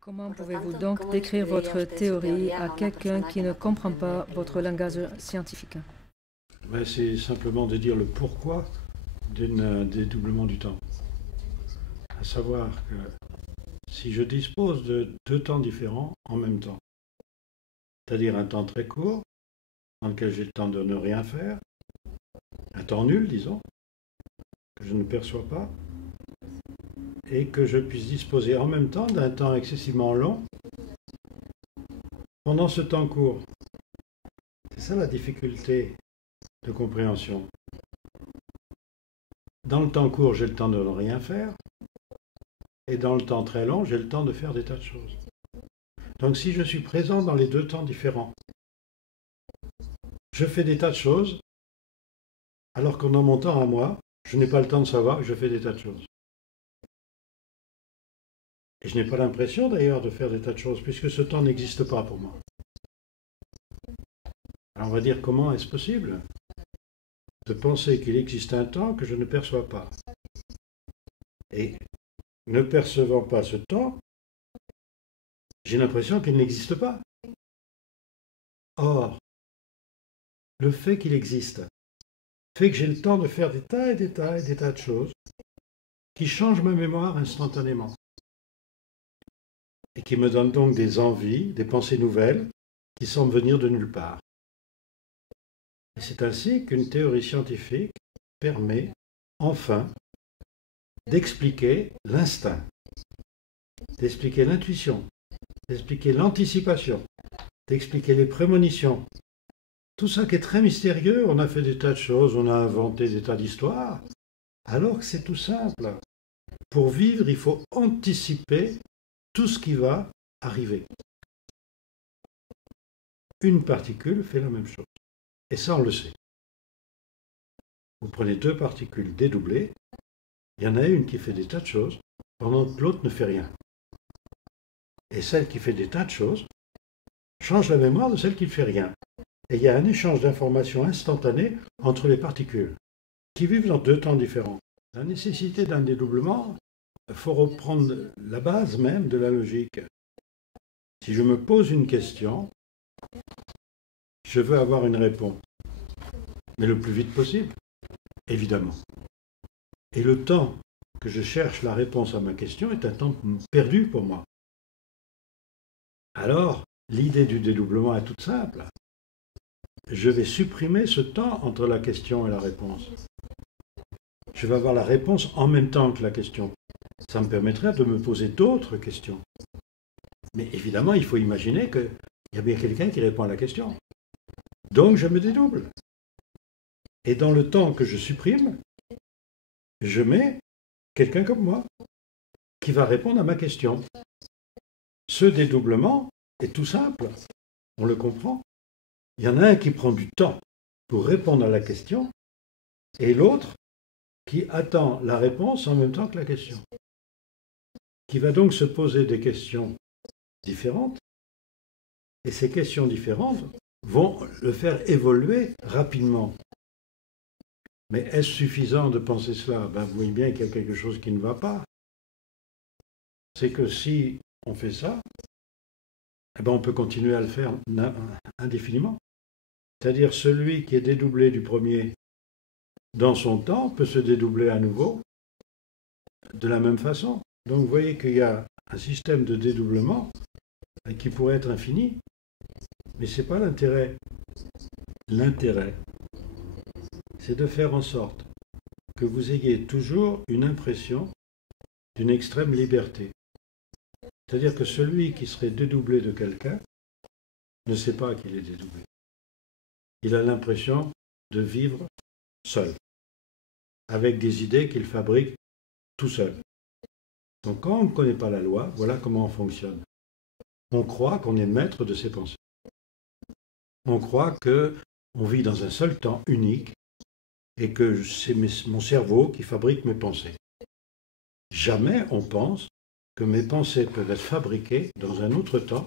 Comment pouvez-vous donc décrire votre théorie à quelqu'un qui ne comprend pas votre langage scientifique? C'est simplement de dire le pourquoi d'un dédoublement du temps. À savoir que si je dispose de deux temps différents en même temps, c'est-à-dire un temps très court, dans lequel j'ai le temps de ne rien faire, un temps nul, disons, que je ne perçois pas, et que je puisse disposer en même temps d'un temps excessivement long pendant ce temps court. C'est ça la difficulté de compréhension. Dans le temps court, j'ai le temps de ne rien faire, et dans le temps très long, j'ai le temps de faire des tas de choses. Donc si je suis présent dans les deux temps différents, je fais des tas de choses, alors que dans mon temps à moi, je n'ai pas le temps de savoir que je fais des tas de choses. Et je n'ai pas l'impression d'ailleurs de faire des tas de choses, puisque ce temps n'existe pas pour moi. Alors on va dire comment est-ce possible de penser qu'il existe un temps que je ne perçois pas. Et ne percevant pas ce temps, j'ai l'impression qu'il n'existe pas. Or, le fait qu'il existe fait que j'ai le temps de faire des tas et des tas et des tas de choses qui changent ma mémoire instantanément et qui me donnent donc des envies, des pensées nouvelles qui semblent venir de nulle part. Et c'est ainsi qu'une théorie scientifique permet enfin d'expliquer l'instinct, d'expliquer l'intuition, d'expliquer l'anticipation, d'expliquer les prémonitions. Tout ça qui est très mystérieux, on a fait des tas de choses, on a inventé des tas d'histoires, alors que c'est tout simple. Pour vivre, il faut anticiper tout ce qui va arriver. Une particule fait la même chose. Et ça, on le sait. Vous prenez deux particules dédoublées, il y en a une qui fait des tas de choses, pendant que l'autre ne fait rien. Et celle qui fait des tas de choses change la mémoire de celle qui ne fait rien. Et il y a un échange d'informations instantané entre les particules, qui vivent dans deux temps différents. La nécessité d'un dédoublement, il faut reprendre la base même de la logique. Si je me pose une question, je veux avoir une réponse, mais le plus vite possible, évidemment. Et le temps que je cherche la réponse à ma question est un temps perdu pour moi. Alors, l'idée du dédoublement est toute simple. Je vais supprimer ce temps entre la question et la réponse. Je vais avoir la réponse en même temps que la question. Ça me permettrait de me poser d'autres questions. Mais évidemment, il faut imaginer qu'il y a bien quelqu'un qui répond à la question. Donc, je me dédouble. Et dans le temps que je supprime, je mets quelqu'un comme moi qui va répondre à ma question. Ce dédoublement est tout simple. On le comprend. Il y en a un qui prend du temps pour répondre à la question et l'autre qui attend la réponse en même temps que la question. Qui va donc se poser des questions différentes. Et ces questions différentes vont le faire évoluer rapidement. Mais est-ce suffisant de penser cela? Vous voyez bien qu'il y a quelque chose qui ne va pas. C'est que si on fait ça, on peut continuer à le faire indéfiniment. C'est-à-dire celui qui est dédoublé du premier dans son temps peut se dédoubler à nouveau de la même façon. Donc vous voyez qu'il y a un système de dédoublement qui pourrait être infini, mais ce n'est pas l'intérêt. L'intérêt, c'est de faire en sorte que vous ayez toujours une impression d'une extrême liberté. C'est-à-dire que celui qui serait dédoublé de quelqu'un ne sait pas qu'il est dédoublé. Il a l'impression de vivre seul, avec des idées qu'il fabrique tout seul. Donc quand on ne connaît pas la loi, voilà comment on fonctionne. On croit qu'on est maître de ses pensées. On croit qu'on vit dans un seul temps unique et que c'est mon cerveau qui fabrique mes pensées. Jamais on pense que mes pensées peuvent être fabriquées dans un autre temps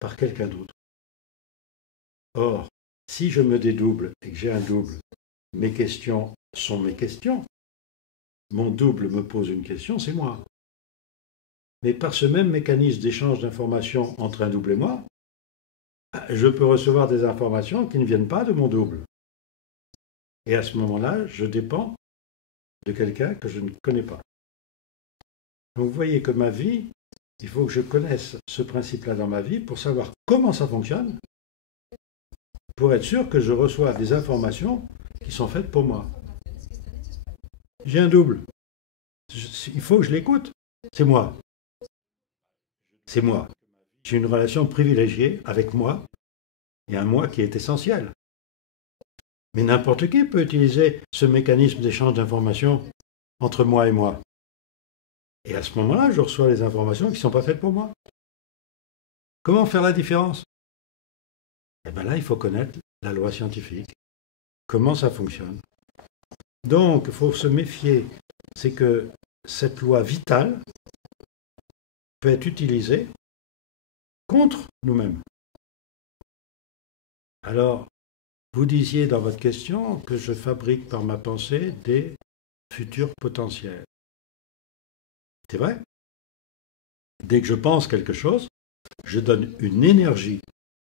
par quelqu'un d'autre. Or, si je me dédouble et que j'ai un double, mes questions sont mes questions. Mon double me pose une question, c'est moi. Mais par ce même mécanisme d'échange d'informations entre un double et moi, je peux recevoir des informations qui ne viennent pas de mon double. Et à ce moment-là, je dépends de quelqu'un que je ne connais pas. Donc vous voyez que ma vie, il faut que je connaisse ce principe-là dans ma vie pour savoir comment ça fonctionne, pour être sûr que je reçois des informations qui sont faites pour moi. J'ai un double. Il faut que je l'écoute. C'est moi. C'est moi. J'ai une relation privilégiée avec moi et un moi qui est essentiel. Mais n'importe qui peut utiliser ce mécanisme d'échange d'informations entre moi et moi. Et à ce moment-là, je reçois les informations qui ne sont pas faites pour moi. Comment faire la différence? Eh bien là, il faut connaître la loi scientifique. Comment ça fonctionne? Donc, il faut se méfier. C'est que cette loi vitale peut être utilisée contre nous-mêmes. Alors, vous disiez dans votre question que je fabrique par ma pensée des futurs potentiels. C'est vrai? Dès que je pense quelque chose, je donne une énergie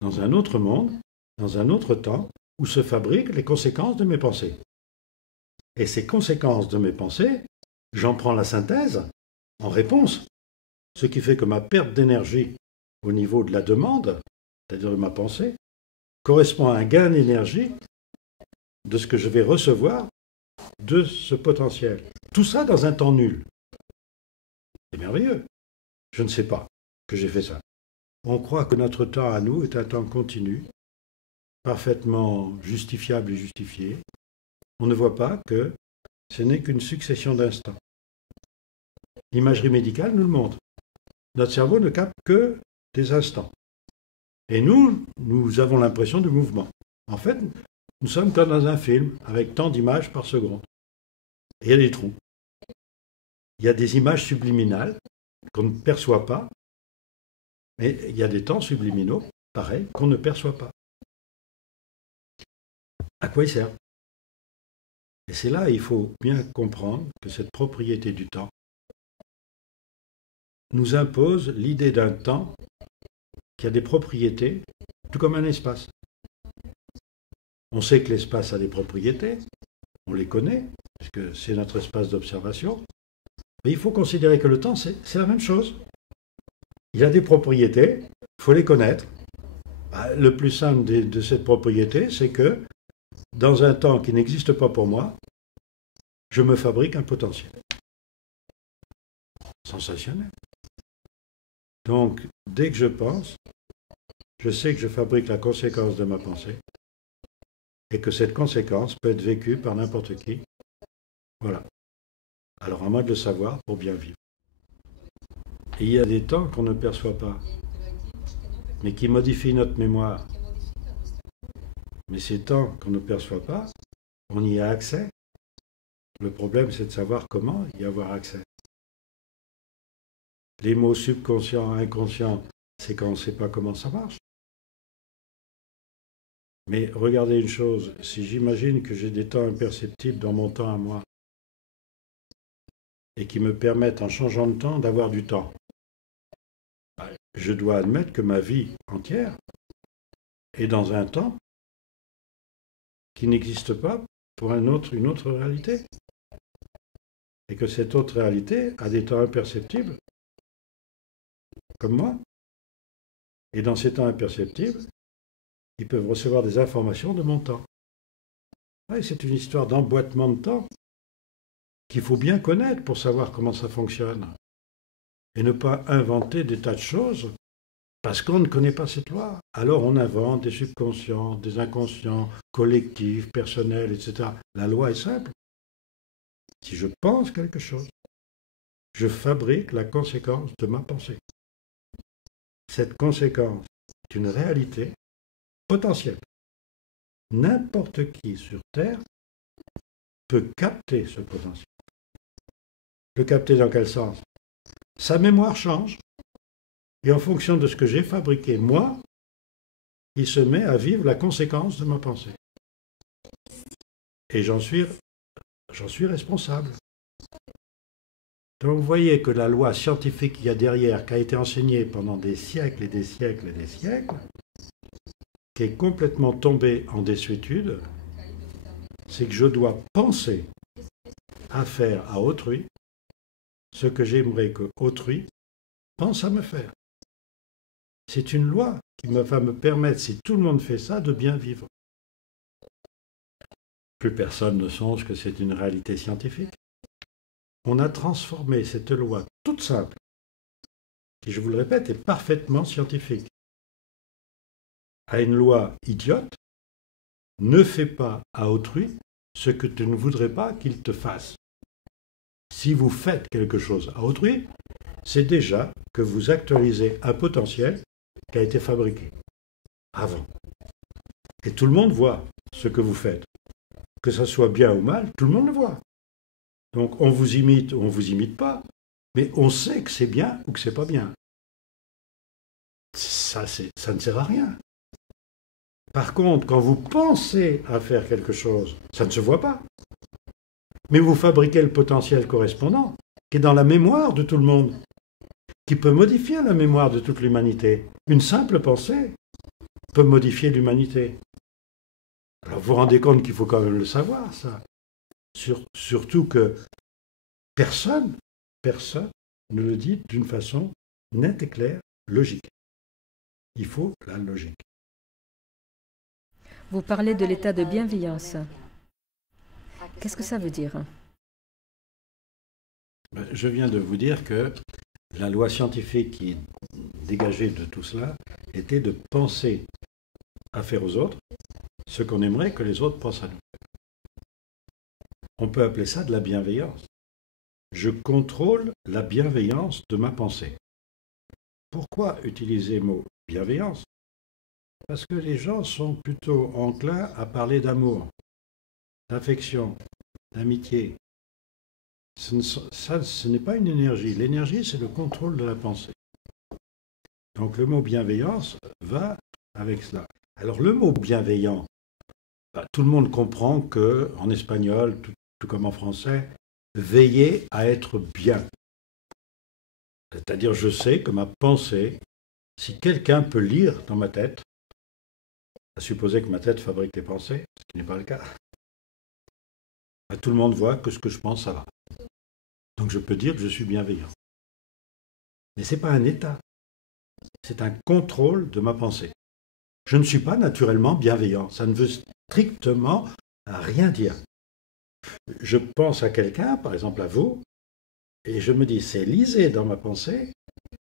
dans un autre monde, dans un autre temps, où se fabriquent les conséquences de mes pensées. Et ces conséquences de mes pensées, j'en prends la synthèse en réponse. Ce qui fait que ma perte d'énergie au niveau de la demande, c'est-à-dire de ma pensée, correspond à un gain d'énergie de ce que je vais recevoir de ce potentiel. Tout ça dans un temps nul. C'est merveilleux. Je ne sais pas que j'ai fait ça. On croit que notre temps à nous est un temps continu, parfaitement justifiable et justifié. On ne voit pas que ce n'est qu'une succession d'instants. L'imagerie médicale nous le montre. Notre cerveau ne capte que des instants. Et nous avons l'impression de mouvement. En fait, nous sommes comme dans un film, avec tant d'images par seconde. Et il y a des trous. Il y a des images subliminales qu'on ne perçoit pas, mais il y a des temps subliminaux, pareil, qu'on ne perçoit pas. À quoi ils servent? Et c'est là, il faut bien comprendre que cette propriété du temps nous impose l'idée d'un temps qui a des propriétés, tout comme un espace. On sait que l'espace a des propriétés, on les connaît, puisque c'est notre espace d'observation, mais il faut considérer que le temps, c'est la même chose. Il a des propriétés, il faut les connaître. Le plus simple de cette propriété, c'est que dans un temps qui n'existe pas pour moi, je me fabrique un potentiel. Sensationnel. Donc, dès que je pense, je sais que je fabrique la conséquence de ma pensée et que cette conséquence peut être vécue par n'importe qui. Voilà. Alors, à moi de le savoir pour bien vivre. Et il y a des temps qu'on ne perçoit pas, mais qui modifient notre mémoire. Mais ces temps qu'on ne perçoit pas, on y a accès. Le problème, c'est de savoir comment y avoir accès. Les mots subconscient, inconscient, c'est quand on ne sait pas comment ça marche. Mais regardez une chose, si j'imagine que j'ai des temps imperceptibles dans mon temps à moi, et qui me permettent, en changeant de temps, d'avoir du temps, je dois admettre que ma vie entière est dans un temps qui n'existe pas pour une autre réalité. Et que cette autre réalité a des temps imperceptibles, comme moi. Et dans ces temps imperceptibles, ils peuvent recevoir des informations de mon temps. Ouais, c'est une histoire d'emboîtement de temps qu'il faut bien connaître pour savoir comment ça fonctionne. Et ne pas inventer des tas de choses parce qu'on ne connaît pas cette loi. Alors on invente des subconscients, des inconscients, collectifs, personnels, etc. La loi est simple. Si je pense quelque chose, je fabrique la conséquence de ma pensée. Cette conséquence est une réalité potentielle. N'importe qui sur Terre peut capter ce potentiel. Le capter dans quel sens? Sa mémoire change, et en fonction de ce que j'ai fabriqué, moi, il se met à vivre la conséquence de ma pensée. Et j'en suis responsable. Donc vous voyez que la loi scientifique qu'il y a derrière, qui a été enseignée pendant des siècles et des siècles et des siècles, qui est complètement tombée en désuétude, c'est que je dois penser à faire à autrui ce que j'aimerais que autrui pense à me faire. C'est une loi qui va me permettre, si tout le monde fait ça, de bien vivre. Plus personne ne songe que c'est une réalité scientifique. On a transformé cette loi toute simple, qui, je vous le répète, est parfaitement scientifique, à une loi idiote. Ne fais pas à autrui ce que tu ne voudrais pas qu'il te fasse. Si vous faites quelque chose à autrui, c'est déjà que vous actualisez un potentiel qui a été fabriqué avant. Et tout le monde voit ce que vous faites. Que ça soit bien ou mal, tout le monde le voit. Donc on vous imite ou on ne vous imite pas, mais on sait que c'est bien ou que c'est pas bien. Ça ne sert à rien. Par contre, quand vous pensez à faire quelque chose, ça ne se voit pas. Mais vous fabriquez le potentiel correspondant, qui est dans la mémoire de tout le monde, qui peut modifier la mémoire de toute l'humanité. Une simple pensée peut modifier l'humanité. Alors vous vous rendez compte qu'il faut quand même le savoir, ça. Surtout que personne ne le dit d'une façon nette et claire, logique. Il faut la logique. Vous parlez de l'état de bienveillance. Qu'est-ce que ça veut dire? Je viens de vous dire que la loi scientifique qui est dégagée de tout cela était de penser à faire aux autres ce qu'on aimerait que les autres pensent à nous. On peut appeler ça de la bienveillance. Je contrôle la bienveillance de ma pensée. Pourquoi utiliser le mot bienveillance? Parce que les gens sont plutôt enclins à parler d'amour, d'affection, d'amitié. Ce n'est pas une énergie. L'énergie, c'est le contrôle de la pensée. Donc le mot bienveillance va avec cela. Alors le mot bienveillant, tout le monde comprend que en espagnol, tout comme en français, veiller à être bien. C'est-à-dire, je sais que ma pensée, si quelqu'un peut lire dans ma tête, à supposer que ma tête fabrique les pensées, ce qui n'est pas le cas, tout le monde voit que ce que je pense, ça va. Donc je peux dire que je suis bienveillant. Mais ce n'est pas un état, c'est un contrôle de ma pensée. Je ne suis pas naturellement bienveillant, ça ne veut strictement rien dire. Je pense à quelqu'un, par exemple à vous, et je me dis, c'est lisé dans ma pensée,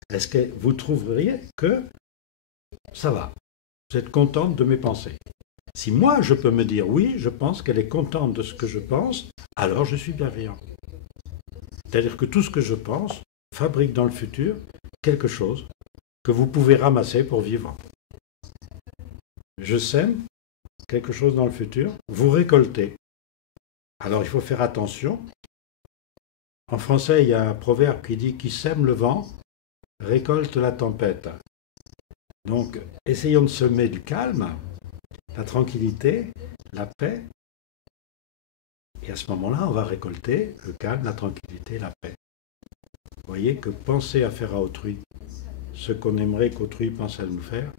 est-ce que vous trouveriez que ça va? Vous êtes contente de mes pensées? Si moi je peux me dire, oui, je pense qu'elle est contente de ce que je pense, alors je suis bienveillant. C'est-à-dire que tout ce que je pense fabrique dans le futur quelque chose que vous pouvez ramasser pour vivre. Je sème quelque chose dans le futur, vous récoltez. Alors il faut faire attention. En français, il y a un proverbe qui dit « Qui sème le vent, récolte la tempête ». Donc, essayons de semer du calme, la tranquillité, la paix. Et à ce moment-là, on va récolter le calme, la tranquillité, la paix. Vous voyez que penser à faire à autrui ce qu'on aimerait qu'autrui pense à nous faire,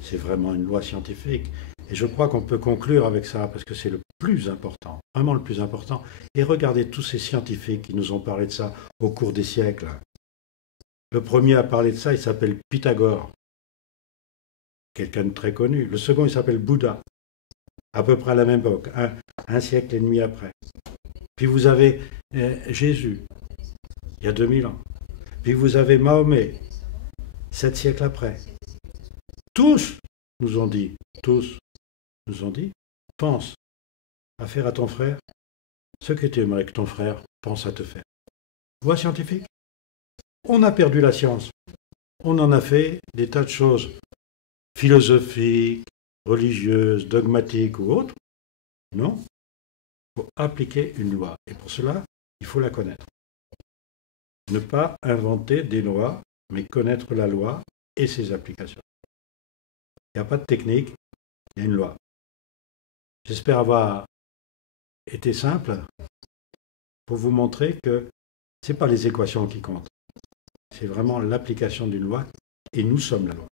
c'est vraiment une loi scientifique. Et je crois qu'on peut conclure avec ça, parce que c'est le plus important, vraiment le plus important. Et regardez tous ces scientifiques qui nous ont parlé de ça au cours des siècles. Le premier à parler de ça, il s'appelle Pythagore, quelqu'un de très connu. Le second, il s'appelle Bouddha, à peu près à la même époque, un siècle et demi après. Puis vous avez Jésus, il y a 2000 ans. Puis vous avez Mahomet, 7 siècles après. Tous nous ont dit, pense à faire à ton frère ce que tu aimerais que ton frère pense à te faire. Voie scientifique. On a perdu la science. On en a fait des tas de choses philosophiques, religieuses, dogmatiques ou autres. Non. Il faut appliquer une loi. Et pour cela, il faut la connaître. Ne pas inventer des lois, mais connaître la loi et ses applications. Il n'y a pas de technique, il y a une loi. J'espère avoir été simple pour vous montrer que Ce n'est pas les équations qui comptent. C'est vraiment l'application d'une loi et nous sommes la loi.